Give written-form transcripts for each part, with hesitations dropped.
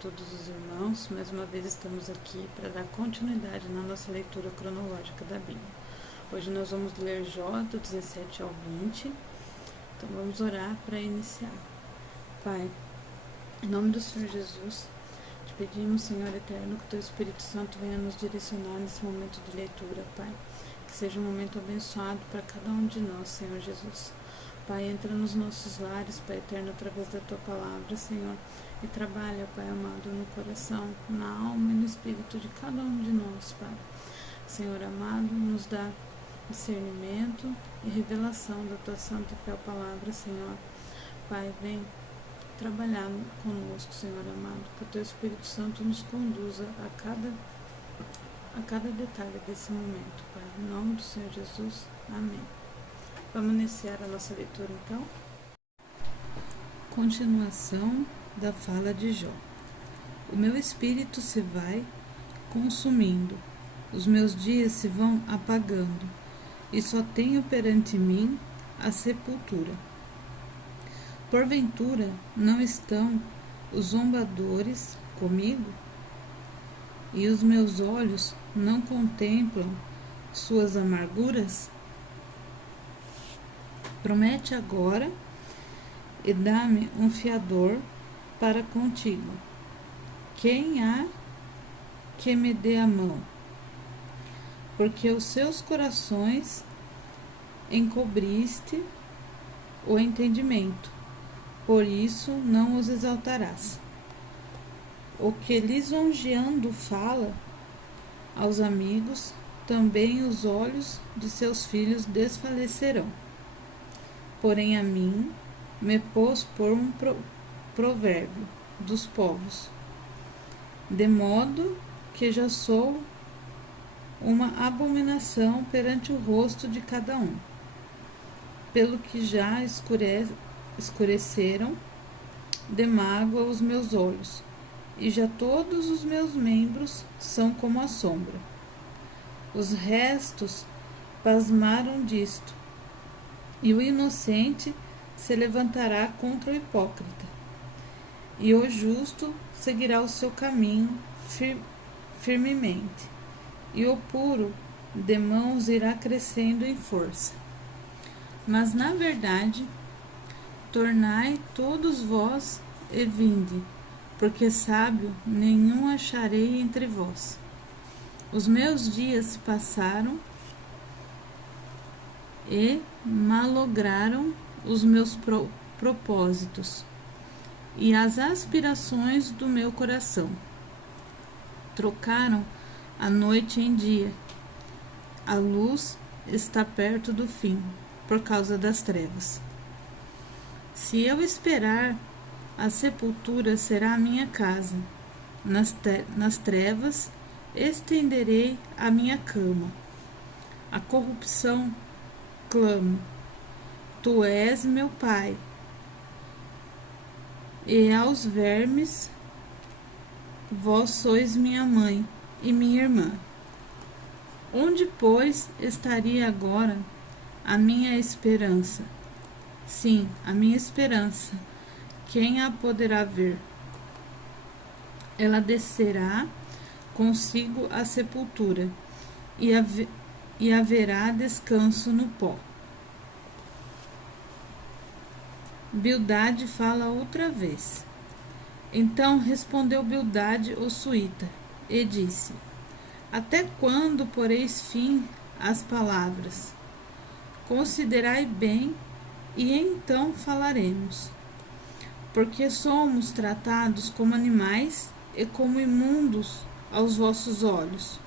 todos os irmãos. Mais uma vez estamos aqui para dar continuidade na nossa leitura cronológica da Bíblia. Hoje nós vamos ler Jó do 17 ao 20. Então vamos orar para iniciar. Pai, em nome do Senhor Jesus, te pedimos, Senhor eterno, que o Teu Espírito Santo venha nos direcionar nesse momento de leitura, Pai. Que seja um momento abençoado para cada um de nós, Senhor Jesus. Pai, entra nos nossos lares, Pai eterno, através da Tua palavra, Senhor, e trabalha, Pai amado, no coração, na alma e no espírito de cada um de nós, Pai. Senhor amado, nos dá discernimento e revelação da Tua santa e fiel palavra, Senhor. Pai, vem trabalhar conosco, Senhor amado, que o Teu Espírito Santo nos conduza a cada detalhe desse momento, Pai. Em nome do Senhor Jesus, amém. Vamos iniciar a nossa leitura, então? Continuação da fala de Jó. O meu espírito se vai consumindo, os meus dias se vão apagando, e só tenho perante mim a sepultura. Porventura não estão os zombadores comigo? E os meus olhos não contemplam suas amarguras? Promete agora e dá-me um fiador para contigo. Quem há que me dê a mão? Porque os seus corações encobriste o entendimento, por isso não os exaltarás. O que lisonjeando fala aos amigos, também os olhos de seus filhos desfalecerão. Porém a mim me pôs por um provérbio dos povos, de modo que já sou uma abominação perante o rosto de cada um. Pelo que já escureceram de mágoa os meus olhos, e já todos os meus membros são como a sombra. Os restos pasmaram disto, e o inocente se levantará contra o hipócrita, e o justo seguirá o seu caminho firmemente, e o puro de mãos irá crescendo em força. Mas na verdade, tornai todos vós e vinde, porque sábio nenhum acharei entre vós. Os meus dias passaram e malograram os meus propósitos e as aspirações do meu coração. Trocaram a noite em dia. A luz está perto do fim, por causa das trevas. Se eu esperar, a sepultura será a minha casa. Nas trevas estenderei a minha cama. A corrupção clama: Tu és meu pai. E aos vermes: Vós sois minha mãe e minha irmã. Onde, pois, estaria agora a minha esperança? Sim, a minha esperança. Quem a poderá ver? Ela descerá consigo à sepultura, e haverá descanso no pó. Bildade fala outra vez. Então respondeu Bildade o suíta, e disse: Até quando poreis fim às palavras? Considerai bem, e então falaremos. Porque somos tratados como animais e como imundos aos vossos olhos.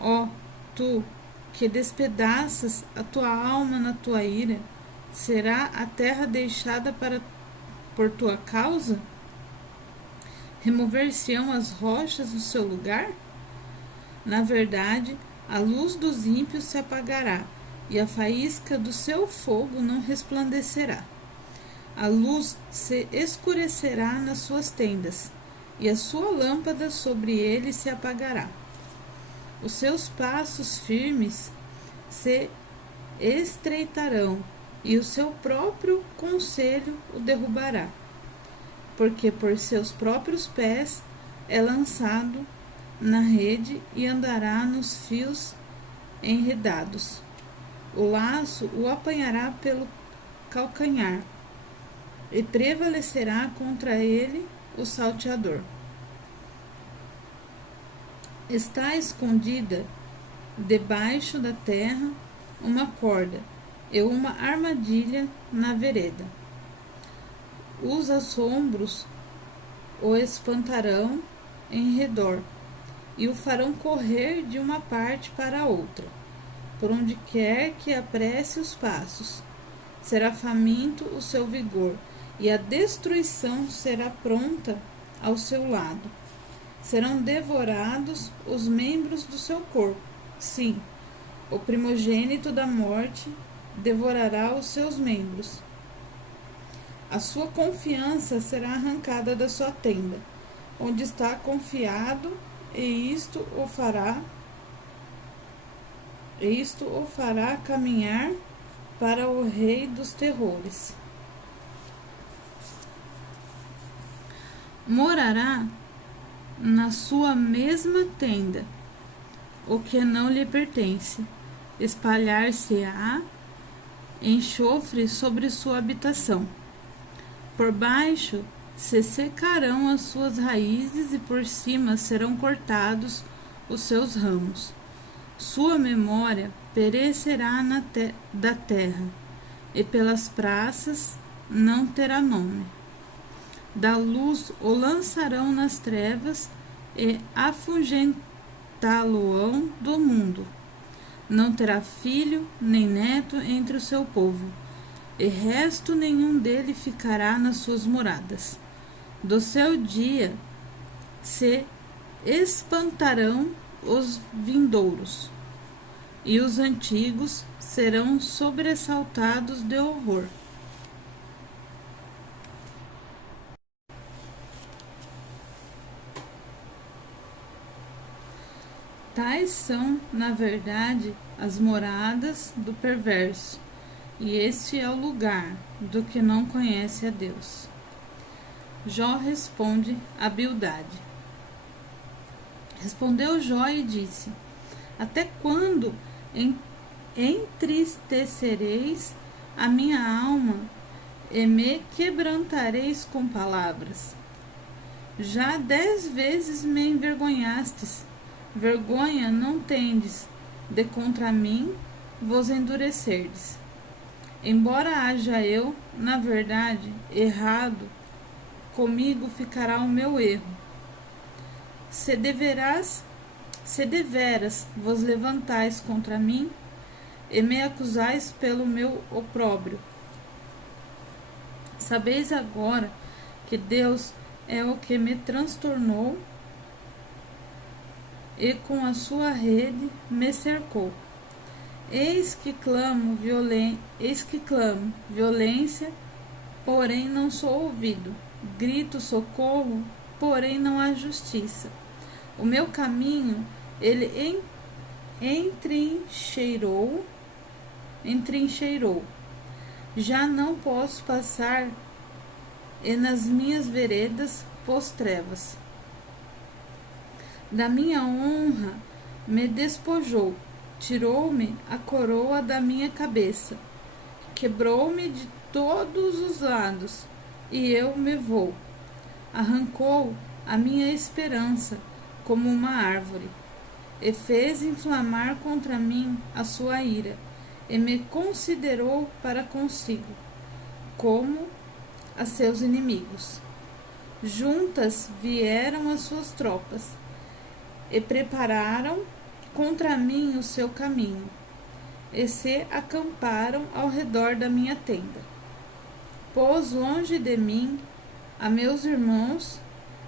Ó, tu que despedaças a tua alma na tua ira, será a terra deixada por tua causa? Remover-se-ão as rochas do seu lugar? Na verdade, a luz dos ímpios se apagará, e a faísca do seu fogo não resplandecerá. A luz se escurecerá nas suas tendas, e a sua lâmpada sobre ele se apagará. Os seus passos firmes se estreitarão, e o seu próprio conselho o derrubará. porque por seus próprios pés é lançado na rede e andará nos fios enredados. O laço o apanhará pelo calcanhar e prevalecerá contra ele o salteador. Está escondida debaixo da terra uma corda e uma armadilha na vereda. Os assombros o espantarão em redor e o farão correr de uma parte para outra, por onde quer que apresse os passos. Será faminto o seu vigor, e a destruição será pronta ao seu lado. Serão devorados os membros do seu corpo. Sim, o primogênito da morte devorará os seus membros. A sua confiança será arrancada da sua tenda, onde está confiado, e isto o fará caminhar para o rei dos terrores. Morará na sua mesma tenda o que não lhe pertence. Espalhar-se-á enxofre sobre sua habitação. Por baixo se secarão as suas raízes e por cima serão cortados os seus ramos. Sua memória perecerá da terra, e pelas praças não terá nome. Da luz o lançarão nas trevas e afugentá-lo-ão do mundo. Não terá filho nem neto entre o seu povo, e resto nenhum dele ficará nas suas moradas. Do seu dia se espantarão os vindouros, e os antigos serão sobressaltados de horror. Tais são, na verdade, as moradas do perverso, e este é o lugar do que não conhece a Deus. Jó responde a Bildade. Respondeu Jó e disse: Até quando entristecereis a minha alma e me quebrantareis com palavras? Já 10 vezes me envergonhastes. Vergonha não tendes de contra mim vos endurecerdes. Embora haja eu, na verdade, errado, comigo ficará o meu erro. Se deveras vos levantais contra mim e me acusais pelo meu opróbrio, sabeis agora que Deus é o que me transtornou e com a sua rede me cercou. Eis que clamo violência, porém não sou ouvido. Grito socorro, porém não há justiça. O meu caminho ele entrincheirou. Já não posso passar, e nas minhas veredas pôs trevas. Da minha honra me despojou, tirou-me a coroa da minha cabeça, quebrou-me de todos os lados, e eu me vou. Arrancou a minha esperança como uma árvore, e fez inflamar contra mim a sua ira, e me considerou para consigo, como a seus inimigos. Juntas vieram as suas tropas, e prepararam contra mim o seu caminho, e se acamparam ao redor da minha tenda. Pôs longe de mim a meus irmãos,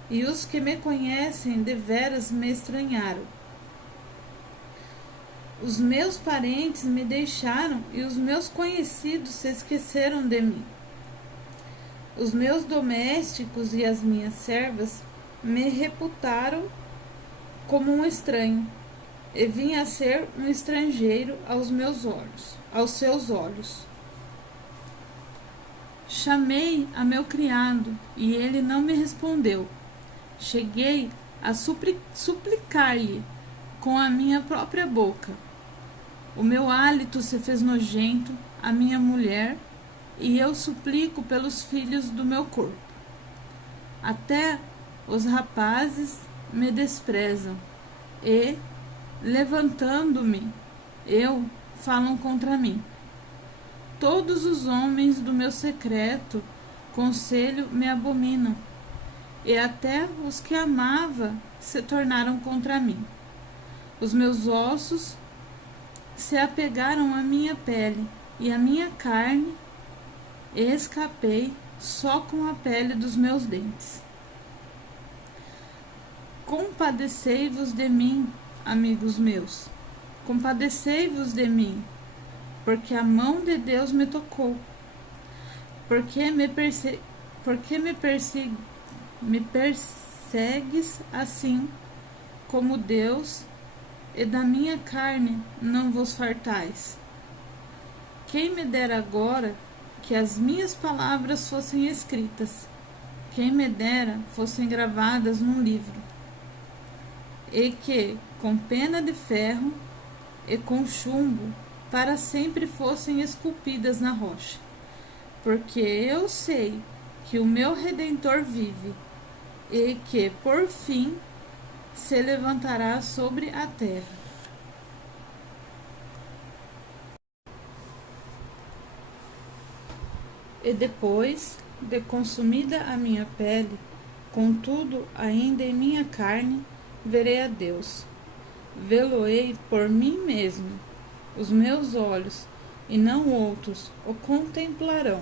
e os que me conhecem deveras me estranharam. Os meus parentes me deixaram, e os meus conhecidos se esqueceram de mim. Os meus domésticos e as minhas servas me reputaram como um estranho, e vim a ser um estrangeiro aos seus olhos. Chamei a meu criado, e ele não me respondeu. Cheguei a suplicar-lhe com a minha própria boca. O meu hálito se fez nojento à minha mulher, e eu suplico pelos filhos do meu corpo. Até os rapazes me desprezam, e, levantando-me, falam contra mim. Todos os homens do meu secreto conselho me abominam, e até os que amava se tornaram contra mim. Os meus ossos se apegaram à minha pele, e a minha carne escapei só com a pele dos meus dentes. Compadecei-vos de mim, amigos meus, compadecei-vos de mim, porque a mão de Deus me tocou. Porque me persegues assim como Deus, e da minha carne não vos fartais? Quem me dera agora que as minhas palavras fossem escritas, quem me dera fossem gravadas num livro, e que, com pena de ferro e com chumbo, para sempre fossem esculpidas na rocha. Porque eu sei que o meu Redentor vive, e que, por fim, se levantará sobre a terra. E depois de consumida a minha pele, contudo ainda em minha carne, verei a Deus. Vê-lo-ei por mim mesmo. Os meus olhos, e não outros, o contemplarão.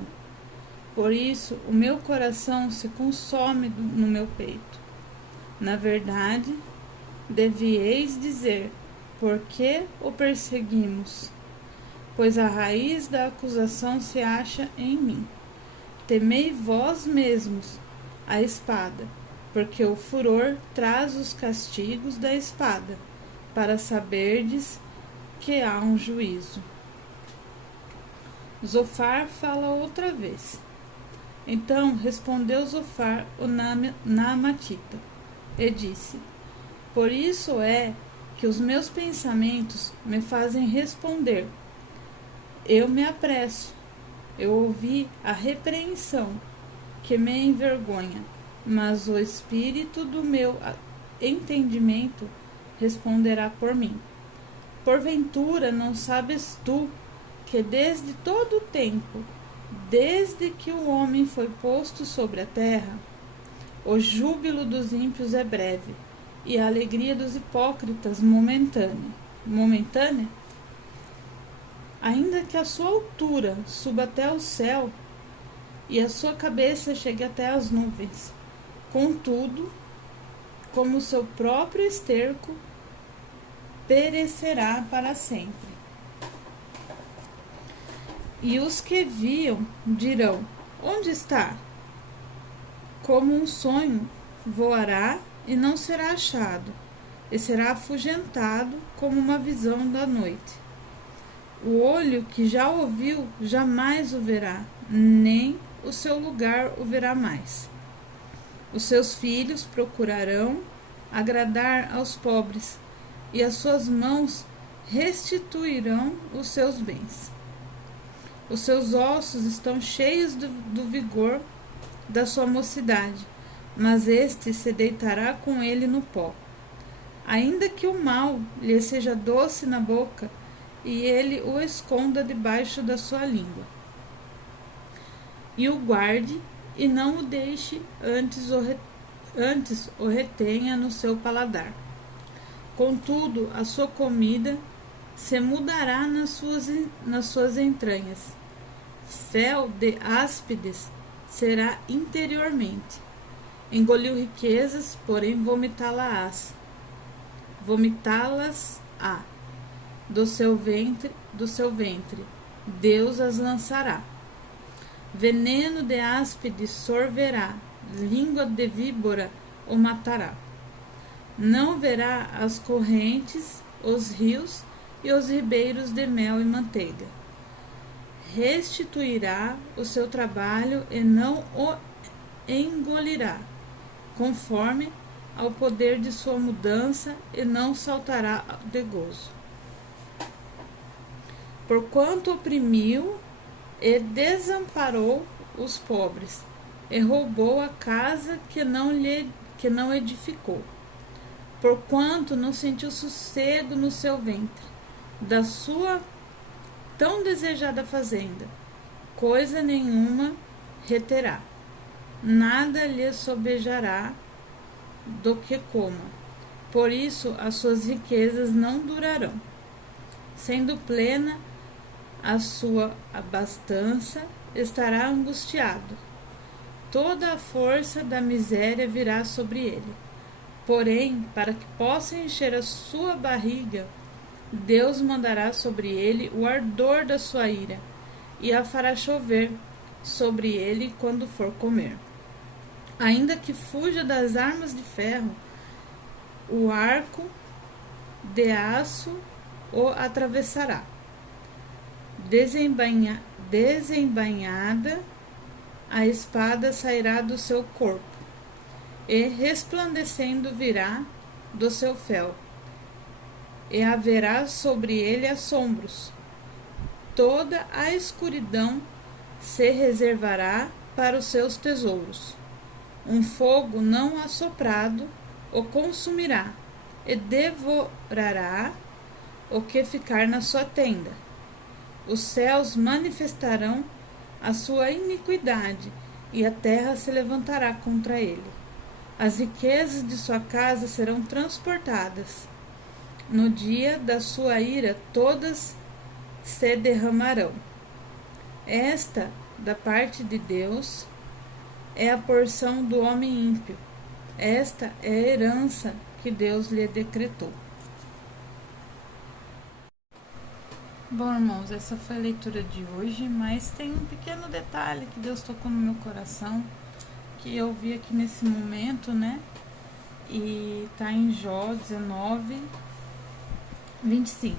Por isso o meu coração se consome no meu peito. Na verdade, devieis dizer: por que o perseguimos? Pois a raiz da acusação se acha em mim. Temei vós mesmos a espada, porque o furor traz os castigos da espada, para saberdes que há um juízo. Zofar fala outra vez. Então respondeu Zofar, o Naamatita, e disse: por isso é que os meus pensamentos me fazem responder. Eu me apresso. Eu ouvi a repreensão, que me envergonha, mas o espírito do meu entendimento responderá por mim. Porventura não sabes tu que desde todo o tempo, desde que o homem foi posto sobre a terra, o júbilo dos ímpios é breve, e a alegria dos hipócritas momentânea? Ainda que a sua altura suba até o céu, e a sua cabeça chegue até as nuvens, contudo, como seu próprio esterco, perecerá para sempre. E os que viam dirão: onde está? Como um sonho, voará e não será achado, e será afugentado como uma visão da noite. O olho que já o viu jamais o verá, nem o seu lugar o verá mais. Os seus filhos procurarão agradar aos pobres, e as suas mãos restituirão os seus bens. Os seus ossos estão cheios do vigor da sua mocidade, mas este se deitará com ele no pó. Ainda que o mal lhe seja doce na boca, e ele o esconda debaixo da sua língua, e o guarde, e não o deixe, antes o retenha no seu paladar. Contudo, a sua comida se mudará nas suas entranhas. Fel de áspides será interiormente. Engoliu riquezas, porém vomitá-las-á. Do seu ventre, Deus as lançará. Veneno de áspide sorverá, língua de víbora o matará. Não verá as correntes, os rios e os ribeiros de mel e manteiga. restituirá o seu trabalho e não o engolirá, conforme ao poder de sua mudança, e não saltará de gozo. Porquanto oprimiu e desamparou os pobres, e roubou a casa que não edificou. Porquanto não sentiu sossego no seu ventre, da sua tão desejada fazenda, coisa nenhuma reterá, nada lhe sobejará do que coma. Por isso as suas riquezas não durarão. Sendo plena a sua abastança, estará angustiado. Toda a força da miséria virá sobre ele. Porém, para que possa encher a sua barriga, Deus mandará sobre ele o ardor da sua ira, e a fará chover sobre ele quando for comer. Ainda que fuja das armas de ferro, o arco de aço o atravessará. Desembainhada, a espada sairá do seu corpo, e resplandecendo virá do seu fel, e haverá sobre ele assombros. Toda a escuridão se reservará para os seus tesouros. Um fogo não assoprado o consumirá, e devorará o que ficar na sua tenda. Os céus manifestarão a sua iniquidade, e a terra se levantará contra ele. As riquezas de sua casa serão transportadas. No dia da sua ira, todas se derramarão. Esta, da parte de Deus, é a porção do homem ímpio. Esta é a herança que Deus lhe decretou. Bom, irmãos, essa foi a leitura de hoje, mas tem um pequeno detalhe que Deus tocou no meu coração, que eu vi aqui nesse momento, né? E tá em Jó 19, 25,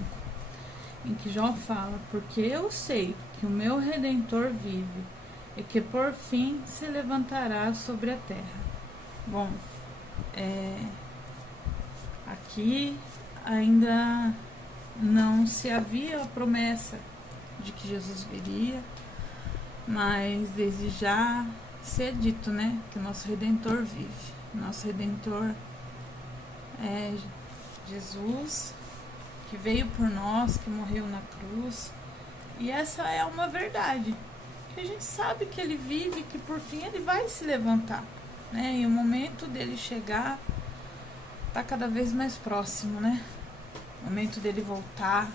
em que Jó fala: porque eu sei que o meu Redentor vive, e que por fim se levantará sobre a terra. Bom, aqui ainda não se havia a promessa de que Jesus viria, mas desde já se é dito, né, que nosso Redentor vive. Nosso Redentor é Jesus, que veio por nós, que morreu na cruz. E essa é uma verdade, que a gente sabe que ele vive, que por fim ele vai se levantar, né? E o momento dele chegar está cada vez mais próximo, né? O momento dele voltar,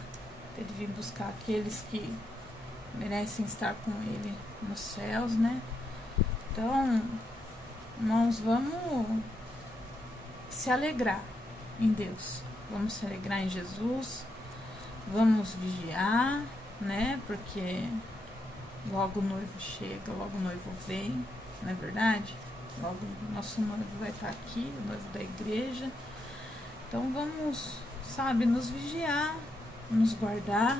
dele vir buscar aqueles que merecem estar com ele nos céus, né? Então, irmãos, vamos se alegrar em Deus, vamos se alegrar em Jesus, vamos vigiar, né? Porque logo o noivo chega, logo o noivo vem, não é verdade? Logo o nosso noivo vai estar aqui, o noivo da igreja. Então vamos, sabe, nos vigiar, nos guardar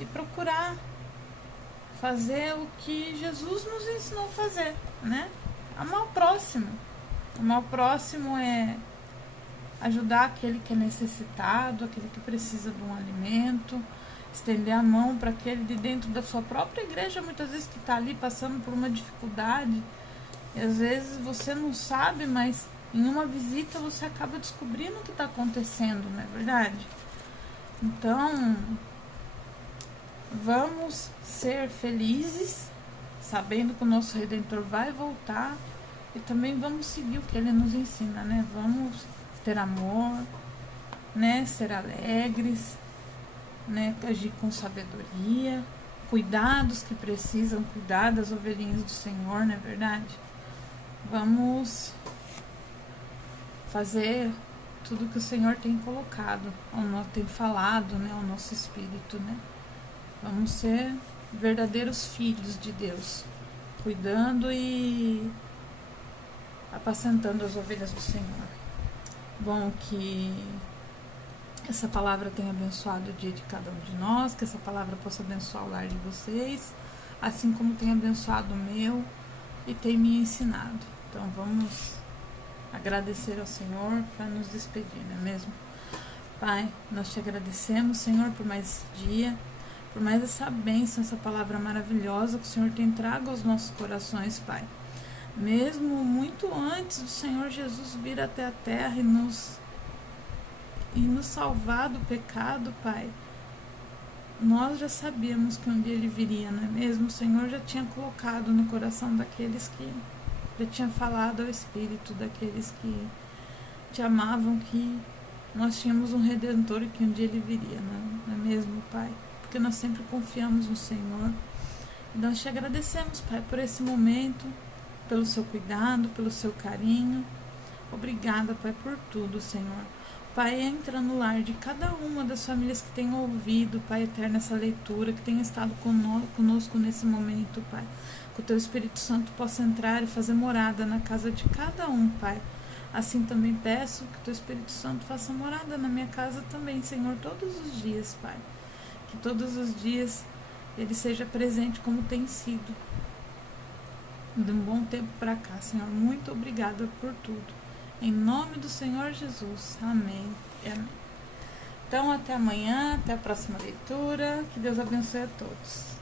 e procurar fazer o que Jesus nos ensinou a fazer, né? Amar o próximo. Amar o próximo é ajudar aquele que é necessitado, aquele que precisa de um alimento, estender a mão para aquele de dentro da sua própria igreja, muitas vezes que está ali passando por uma dificuldade, e às vezes você não sabe, mas em uma visita você acaba descobrindo o que está acontecendo, não é verdade? Então, vamos ser felizes, sabendo que o nosso Redentor vai voltar, e também vamos seguir o que ele nos ensina, né? Vamos ter amor, né? Ser alegres, né? Agir com sabedoria, cuidar dos que precisam, cuidar das ovelhinhas do Senhor, não é verdade? Vamos fazer tudo que o Senhor tem colocado, tem falado, né? Ao nosso espírito, né? Vamos ser verdadeiros filhos de Deus, cuidando e apacentando as ovelhas do Senhor. Bom, que essa palavra tenha abençoado o dia de cada um de nós, que essa palavra possa abençoar o lar de vocês, assim como tem abençoado o meu e tem me ensinado. Então vamos agradecer ao Senhor para nos despedir, não é mesmo? Pai, nós te agradecemos, Senhor, por mais esse dia, por mais essa bênção, essa palavra maravilhosa que o Senhor tem trago aos nossos corações, Pai. Mesmo muito antes do Senhor Jesus vir até a terra e nos salvar do pecado, Pai, nós já sabíamos que um dia Ele viria, não é mesmo? O Senhor já tinha colocado no coração daqueles que já tinha falado ao Espírito, daqueles que te amavam, que nós tínhamos um Redentor e que um dia Ele viria, não é mesmo, Pai? Porque nós sempre confiamos no Senhor. E nós te agradecemos, Pai, por esse momento, pelo seu cuidado, pelo seu carinho. Obrigada, Pai, por tudo, Senhor. Pai, entra no lar de cada uma das famílias que tem ouvido, Pai eterno, essa leitura, que tem estado conosco nesse momento, Pai. Que o Teu Espírito Santo possa entrar e fazer morada na casa de cada um, Pai. Assim também peço que o Teu Espírito Santo faça morada na minha casa também, Senhor, todos os dias, Pai. Que todos os dias Ele seja presente como tem sido. De um bom tempo para cá, Senhor. Muito obrigada por tudo. Em nome do Senhor Jesus. Amém e amém. Então, até amanhã, até a próxima leitura. Que Deus abençoe a todos.